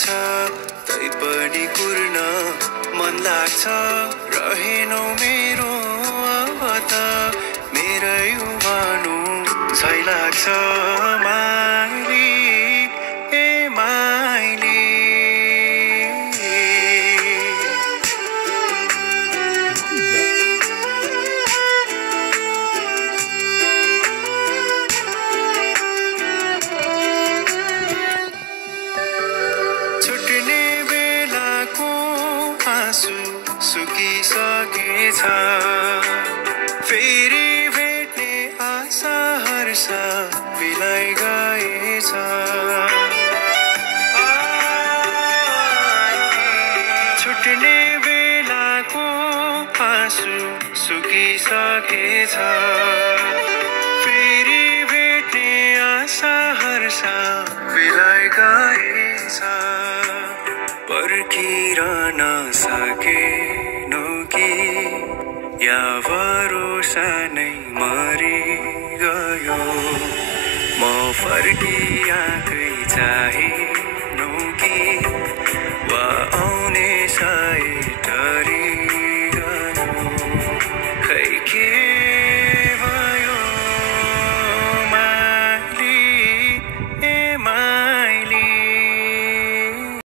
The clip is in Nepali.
छ तैपनि कुर्न मन लाग्छ रहेनौ मेरो अब त मेरै उमानु झै लाग्छ माइली ए माइली छुट्ने बेलाको आँसु सुकिसकेछ फेरि भेट्ने आशा हर्ष बिलाइ गएछ छुट्ने बेलाको आँसु सुकिसकेछ फेरि भेट्ने आशा हर्ष बिलाइ गएछ पर्खिरहन सकेनौ कि या भरोसा नै मरिगयो म फर्किआकै चाहे